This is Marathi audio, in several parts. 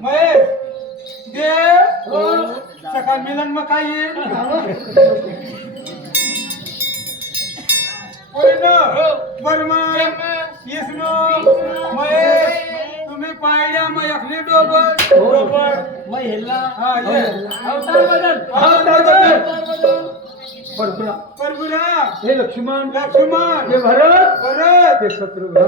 महेश देव सकाळ मिलन मग काय येईल बर्मन विष्णू महेश तुम्ही पाहिल्या मग अखली डोबर मग हेला हा ये अवतार बदल परशुराम हे लक्ष्मण लक्ष्मण हे भरत भरत हे शत्रुघ्न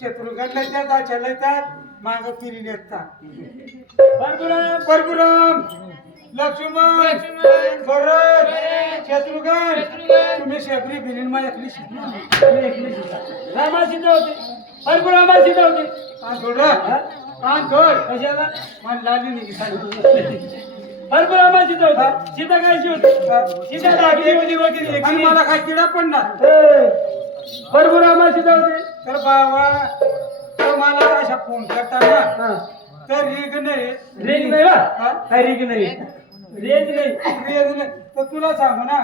शत्रुघ्न लयतात चलतात माग फिरी नेतात परशुराम परशुराम लक्ष्मण भरत शत्रुघ्न तुम्ही शेबरी भिलीन मग एकली रामा सीता होते परशुरामा सीता होते कान सोड रे कान सोड कशाला मन लाली नाही परशुरामा सीता होते सीता कायची होती सीता राखी होती आणि मला काय किडा पडणार परशुरामा सीता होते तर बाबा तर मला अशा फोन करताना तर रिग नाही रेंज नाही हा? काय रेंज नाही रेंज नाही रिग नाही तर तुला सांगू ना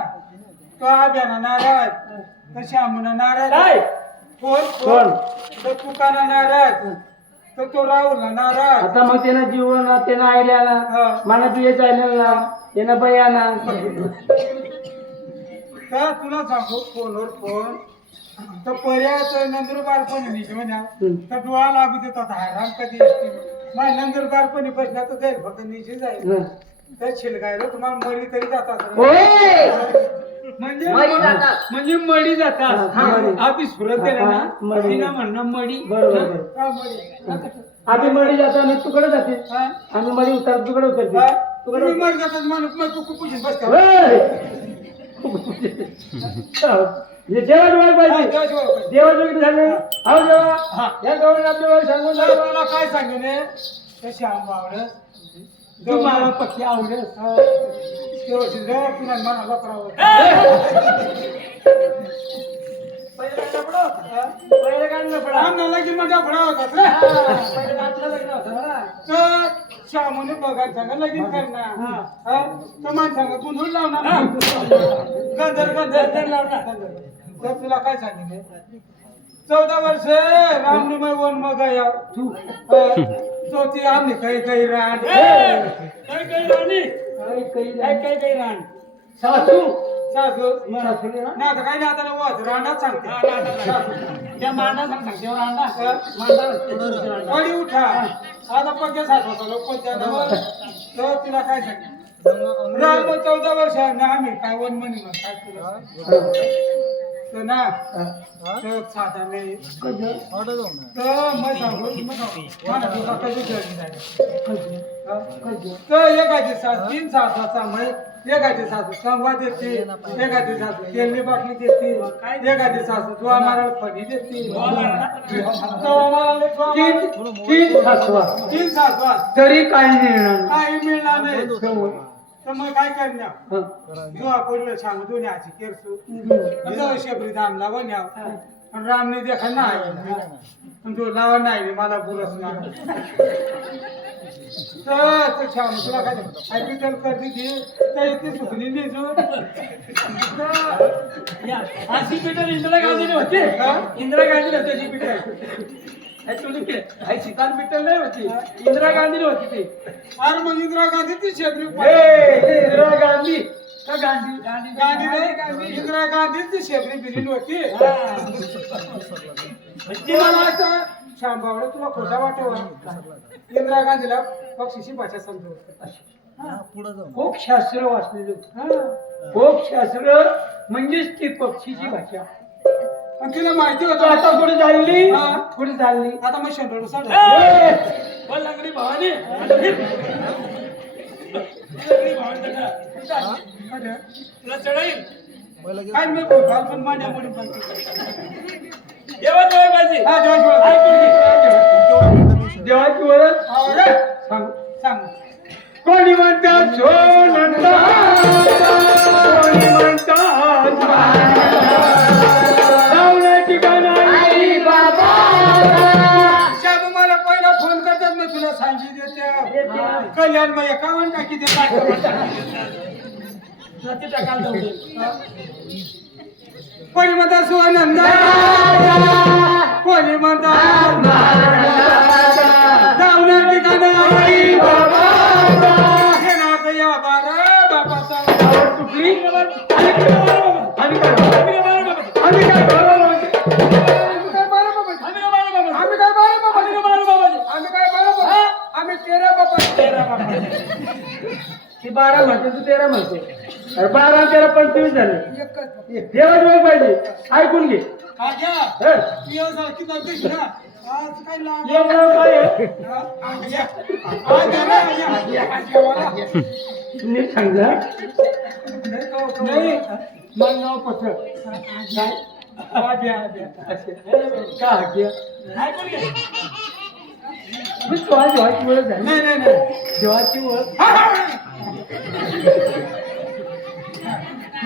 तो आब्याना नाराज तर श्यामना नाराज काय कोण कोण? तर तुकाना नाराज तर तो राहुलला नाराज आता मग त्यांना जीवन त्यांना आयडियाला हा. मला तुझ्या चॅनलला त्यांना बयाना तर तुला सांगू फोनवर फोन तर पर्याय नंदुरबारपणे म्हणा तर डोळा लागू देतात हैराण कधी मग नंदुरबारपणे बसला तर जाईल फक्त निशी जाईल तर शिलगायला तुम्हाला मळी तरी जातात म्हणजे म्हणजे मळी हा, जातात मळी. आम्ही सुरत गेला ना मळी. तिला म्हणणं मळी बरोबर. हा, मळी. आम्ही मडी जातो आणि तुकडे जाते हा? आम्ही मडी उतर तुकडे हा? उतरते तुम्ही मळी जातात माणूस मग कुकू पुशीत बसता हे जेवण व्हायला हा, पाहिजे देवाशिवाय काय? देवाचं झाले अहो हा. जेव्हा या गवळी आपल्या सांगून तर मला काय सांगेन ते श्याम आवडत तू मला पक्षी आवडेल तुला मनाला करावं पहिले काय लफडा आम्हाला की मजा फडा होतात रे पहिले आपलं लग्न होतं ना तर श्यामने बघा सांगा लगीन करणार हा? तर माणसांना गुंधून लावणार गंधर गंधर लावणार तर तुला काय सांगितलं 14 वर्ष रामने मग वन मग या तो ती आम्ही काही राहण काही राणी काही राण सासू सासू सासूने ना नाही आता काही नाही आता वाच राहणार सांगते त्या मांडा सांगते रांडा कधी उठा आता पक्के सासू लोक तर तिला काय सांगितलं राम 14 वर्ष आम्ही काय वन म्हणी मग काय तुला तर ना तर साधा नाही तर मग सांगू मला तुला कधी जळली झाली तर एकाची सास 3 सासाचा मग एकाची सासू संवाद देते एकाची सासू तेलनी बाटली देते एकाची सासू तू आम्हाला फणी देते तीन सासवा 3 सासवा तरी काही मिळणार काही मिळणार नाही तर मग काय करणार जो आपण सांगू दोन्ही आजी केरसू जाऊ शेबरी दामला बन्याव पण रामने देखा नाही पण तो लावा नाही मला बुरसणार तर छान तुला काय हॉस्पिटल कर दिली तर इथे सुकली नाही जो हॉस्पिटल इंदिरा गांधी होते इंदिरा गांधी होते हॉस्पिटल सीता हॉस्पिटल नाही होती इंदिरा गांधी होती ते अरे मग इंदिरा गांधी ती शेबरी इंदिरा गांधी का गांधी गांधी नाही इंदिरा गांधी ती शेबरी बिलीन होती तुम्हाला वाटतं शांबावडं तुला खोटा वाटव इंदिरा गांधीला बक्षिसी भाषा समजवत फोक शास्त्र वाचलेलं फोक शास्त्र म्हणजेच ती पक्षीची भाषा आणि तिला माहिती होतं आता कुठे चालली हा. कुठे चालली आता मग शेंडोळ सांग लंगडी भवानी तुला चढाईल काय मी बोलतो पण माझ्या मुली पण जेवण जेवाय पाहिजे हा जेव्हा देवाची ओळख सांग सांग कोणी म्हणतात सोनंदा कोणी म्हणतात लावण्याची गाणी बाबा शाबू मला पहिला फोन करतात मी तुला सांगी देते कल्याण मग एकावन्न टाकी दे कोणी म्हणतात सोनंदा कोणी म्हणतात लावण्याची आम्ही काय आम्ही काय बाबा म्हणजे आम्ही 13 बाबा. ती 12 म्हणते तू 13 म्हणते. अरे 12 आणि 13 25 झाले. एकच देवा वेळ पाहिजे ऐकून घे. आज्या हं. तू येऊ जा की नव्हतीस ना आज काय लाभ ये नाव काय आहे? आज्या आज्या रे, आज्या वाला. नीट सांग ना. नाही मला नाव पत्र नाही आज्या का हाक्या ऐकून घे. मी तुला देवाची ओळख झाली. नाही नाही नाही देवाची ओळख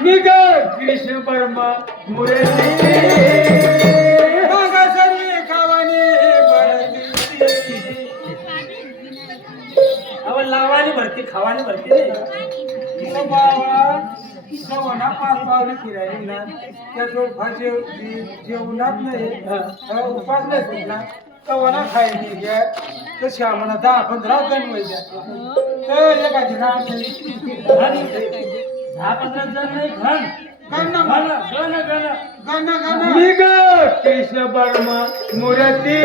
निघ कृष्ण परमा मुरली मागा सर्वी खावानी भरती. अहो लावानी भरती खावानी भरती नाही. सवना 5 पावली फिरायली ना त्या थोडंफार जेवणात नाही उपास नाही सुटला सवना खायली घ्या तशी आम्हाला 10-15 जण वैद्या तर एखादी राहत 10-15 जण नाही घन गण निघ कृष्ण परमा मुरती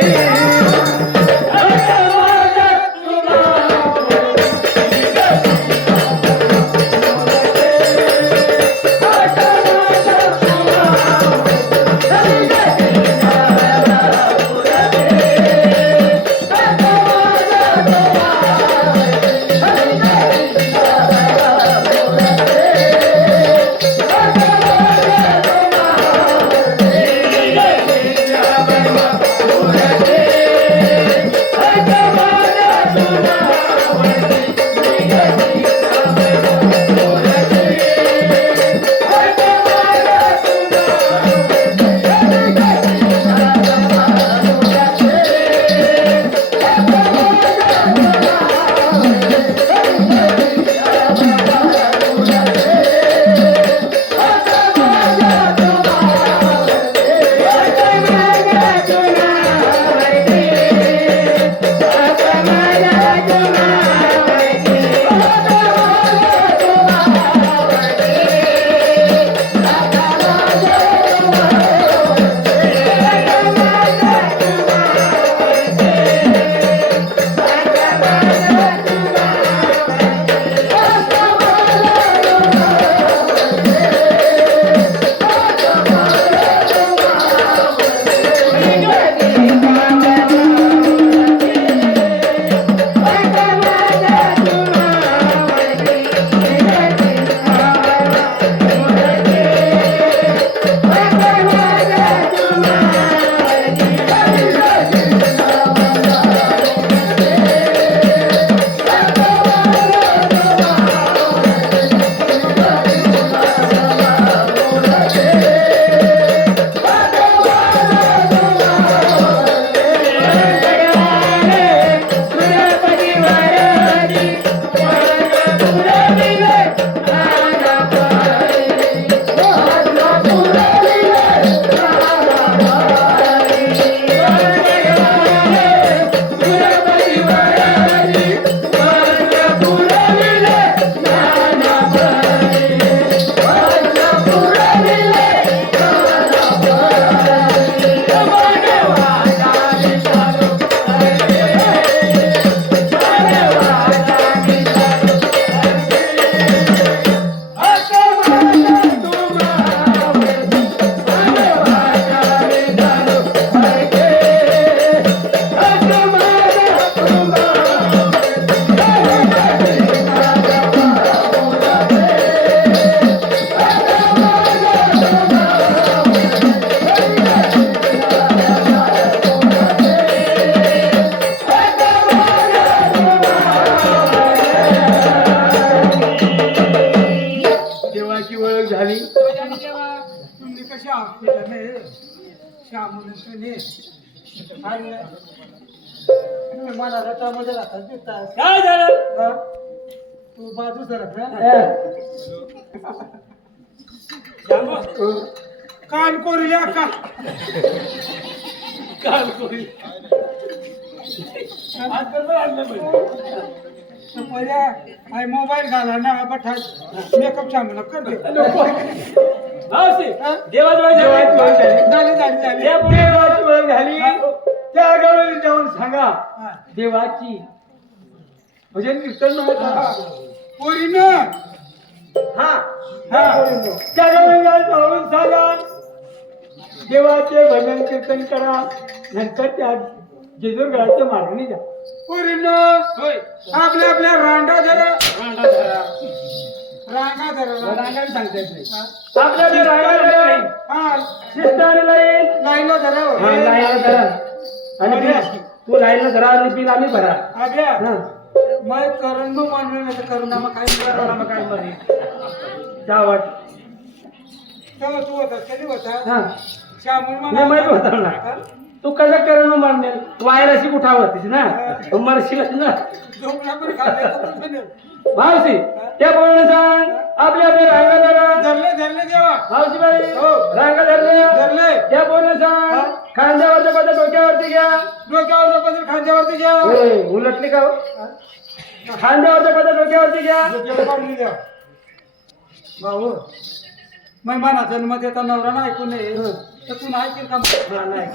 मला रटामध्ये राहतात दिसतात. काय झालं? हा? तू बाजू सरक ना. कान कोरिल्या का काल कोणी आज कसं आणलं पाहिजे तर पर्या आई मोबाईल घाला ना बठा मेकअप सामान करते मावशी हा? देवाची ओळख झाली. झाली या पुढे देवाची ओळख झाली त्या गावी जाऊन सांगा हा. देवाची म्हणजे कीर्तन नव्हतं. पोरीनं हा हा. त्या गावी जाऊन सांगा देवाचे भजन कीर्तन करा नंतर त्या जेजूरगडाच्या मागणी द्या. पोरीनं होय आपल्या आपल्या रांडा जरा रांगा धरा. रांगा जरा रांगा सांगता येत नाही. हा. आपल्या रांगा हा शिस्ताने लाईन लाईनला धरा हो. हा, लाईनला धरा. आणि बिल तू लाईनला धरा आणि बिल आम्ही भरा. आग्या हा. मैं करण मग मानलं नाही तर करुणा मग काही करुणा काय बरे जावट तेव्हा तू होता कधी होता हा श्यामून मी माहित होता ना तू कसं करणं मारणार वायराशी कुठा होतीस ना मरशील ना झोपला पण खाल्ले मावशी त्या बोलणं सांग आपल्या आपल्या रांगा धरा धरले धरले देवा मावशी बाई हो. रांगा धरल्या धरले त्या बोलणं सांग हा. खांद्यावरच्या पदर डोक्यावरती घ्या डोक्यावर पदर खांद्यावरती घ्या होय, उलटली का हो? खांद्यावरच्या पदर डोक्यावरती घ्या डोक्यावर काढून द्या भाऊ महिमाना जन्म देता नवरा ना ऐकू नये तर तू नाही ऐकेल का हा, नाही.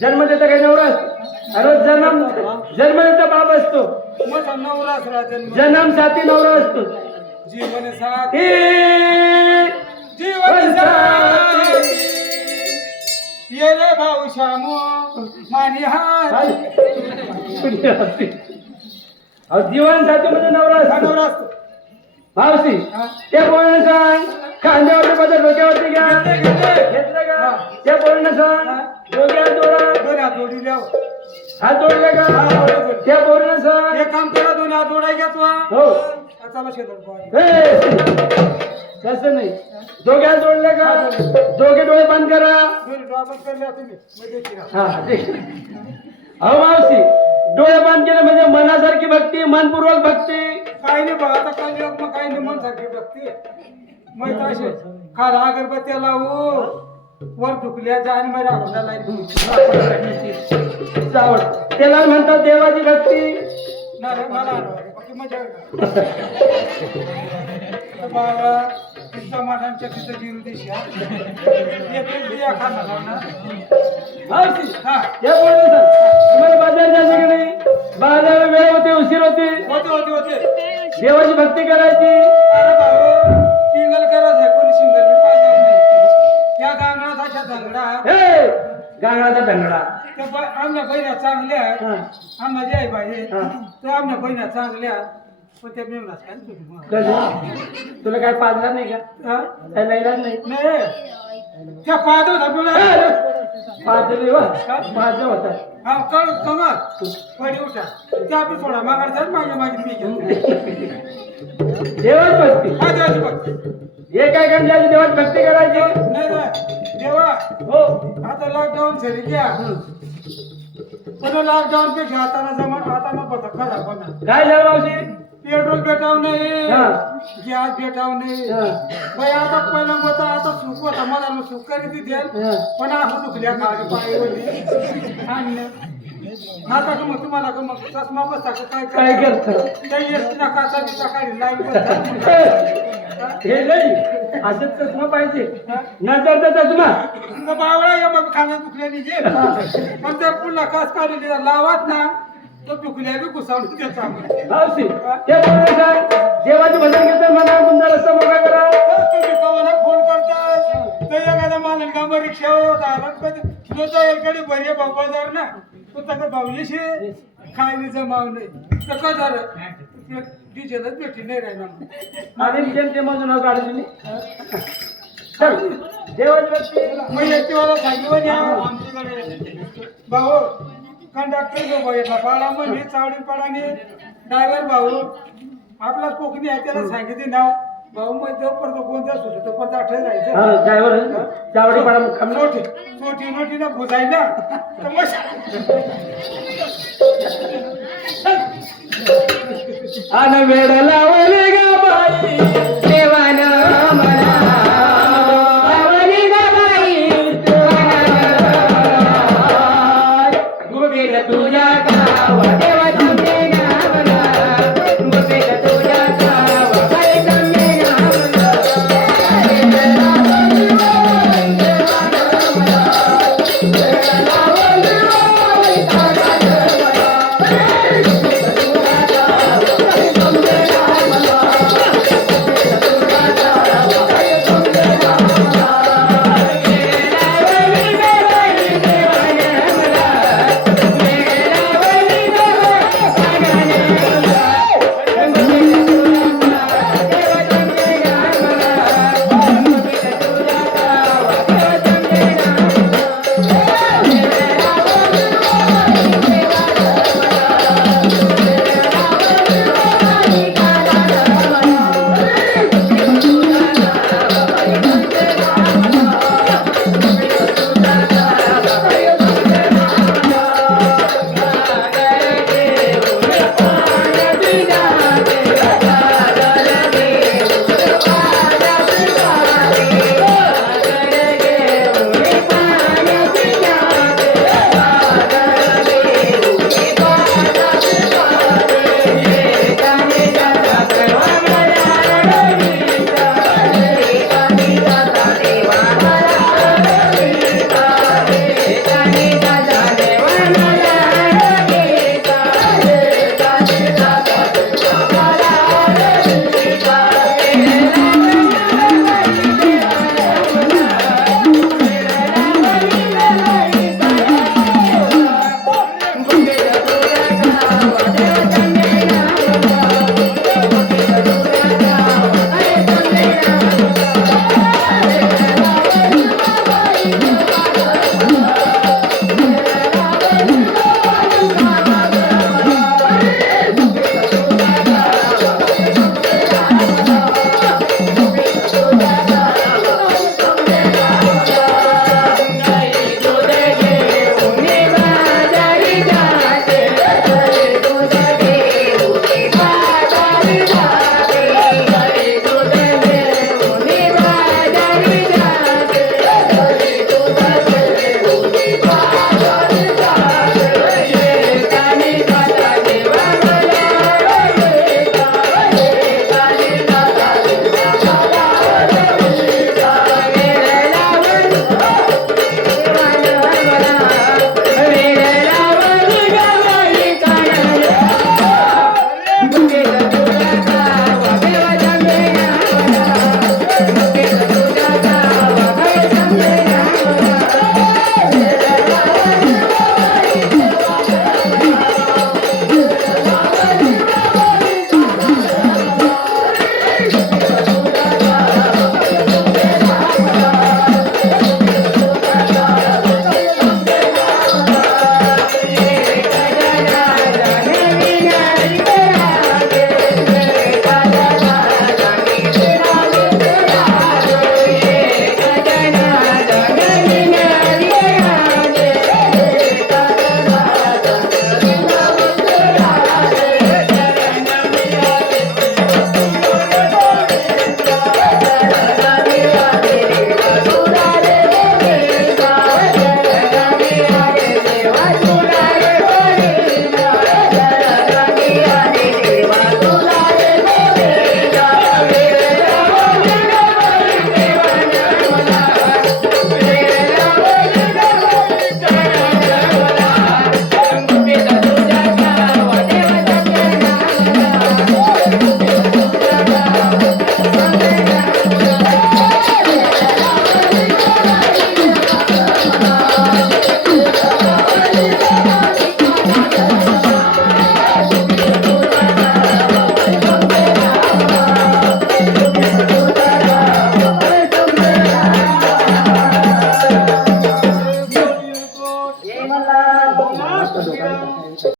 जन्म देता काही नवरा अरे जन्म देता बाप असतो मग नवराच राहा जन्म जन्म साथी नवरा असतो जीवन साथ हे जीवन साथ ये रे भाऊ श्यामू मानी हात जीवन साथी म्हणजे नवरा हा असतो नवरा असतो मावशी हा. त्या बोलणं सांग खांद्यावरच्या पदर डोक्यावरती घ्या घेतले. घेतलं का हा. त्या बोलणं सांग हा. डोक्यात जोडा दोन हात जोडी द्या हात जोडले का हा, जोडले. त्या बोलणं सांग एक काम करा दोन हात जोडाय घ्या तू हो चला शेतात पोहा. हे, तसं नाही डोक्यात जोडले का दोघे डोळे बंद करा दोन डॉबत करल्या तुम्ही मग देखील राहा. हा ते. अहो मावशी डोळे बंद केले म्हणजे मनासारखी भक्ती मनपूर्वक भक्ती काही नाही बा आता काही लोक मग काही नाही मन सारखी बघते मग तर असे खाला अगरबत्त्या लावू वर दुखल्याच्या आणि मग राखून लाईन जावड त्याला म्हणतात देवाची भक्ती नाही रे, मला आठवलं. बाकी मजा येईल. तर बाबा तिथं माठांच्या तिथं जिरू देशी हा. एक बिया खाणार ना मावशी हा या बोलणं सांग तुम्हाला बाजार जायचं की नाही बाजाराला वेळ होते उशीर होते होते होते होते देवाची भक्ती करायची अरे भाऊ सिंगल करायचं आहे कोणी सिंगल बी पाहिजे नाही या गांगणात अशा झगडा हे गांगडाचा धंगडा त्या आमच्या बहिण्या चांगल्या हा. आम्हाला जे आहे पाहिजे हा. तर आमच्या बहिण्या चांगल्या पण त्या मिळणार काय तुम्ही कधी? तुला काय पाजणार नाही का हा? काय लाईलाज नाही नाही त्या पाहत होता तुला पाजले वा पाजलं होता हा कळ कमर पडी उठा त्या बी थोडा मागायचा माझ्या माझी मी घेऊन देवाची भक्ती हा देवाची बघ हे काय करायची देवाची भक्ती करायची नाही नाही देवा हो आता लॉकडाऊन सरी घ्या पण लॉकडाऊन पे हाताना जमा हाताना पता खरा पण काय झालं मावशी पेट्रोल भेटाव नाही हा. गॅस भेटाव नाही हा. बाई आता पहिला होता आता सुख होता मला मग सुख करीत द्या हा. पण असं दुखल्या खाली पायवली आणि आता का मग तुम्हाला का मग चष्मा बसता का काय काय करतं त्या एसटीला काचा बिचा काढी लाईन हे नाही असंच चष्मा पाहिजे नंतर चष्मा बावळा या मग खाण्यात दुखल्याने जे पण ते पुन्हा कास काढली लावात ना तो दुखल्या बी घुसावून त्याचा मावशी ते बोलणं सांग देवाची भजन कीर्तन म्हणा तुमचा रस्ता मोकळा करा तुम्ही कवाना फोन करताय तर एखादा मालक गावा रिक्षावर आला कधी तुझा एकडे बरे बाबा जर ना तो त्याचा भाऊलीशी खायला जमाव नाही तर का झालं डिझेलच भेटी नाही राहिला आधी ते मधून काढू तुम्ही चल देवाची भक्ती मग एसटीवाला सांगितलं भाऊ कंडक्टर जो बैठला पाडा म्हणजे चावडी पाडाने ड्रायव्हर भाऊ आपला कोकणी आहे त्याला सांगितले नाव भाऊ मग जोपर्यंत कोणत्या सुटतो तोपर्यंत आठवत राहायचं हा ड्रायव्हर चावडी पाडा मुक्काम ना. छोटी नोटी ना भुजाय ना तर मग आन वेड लावले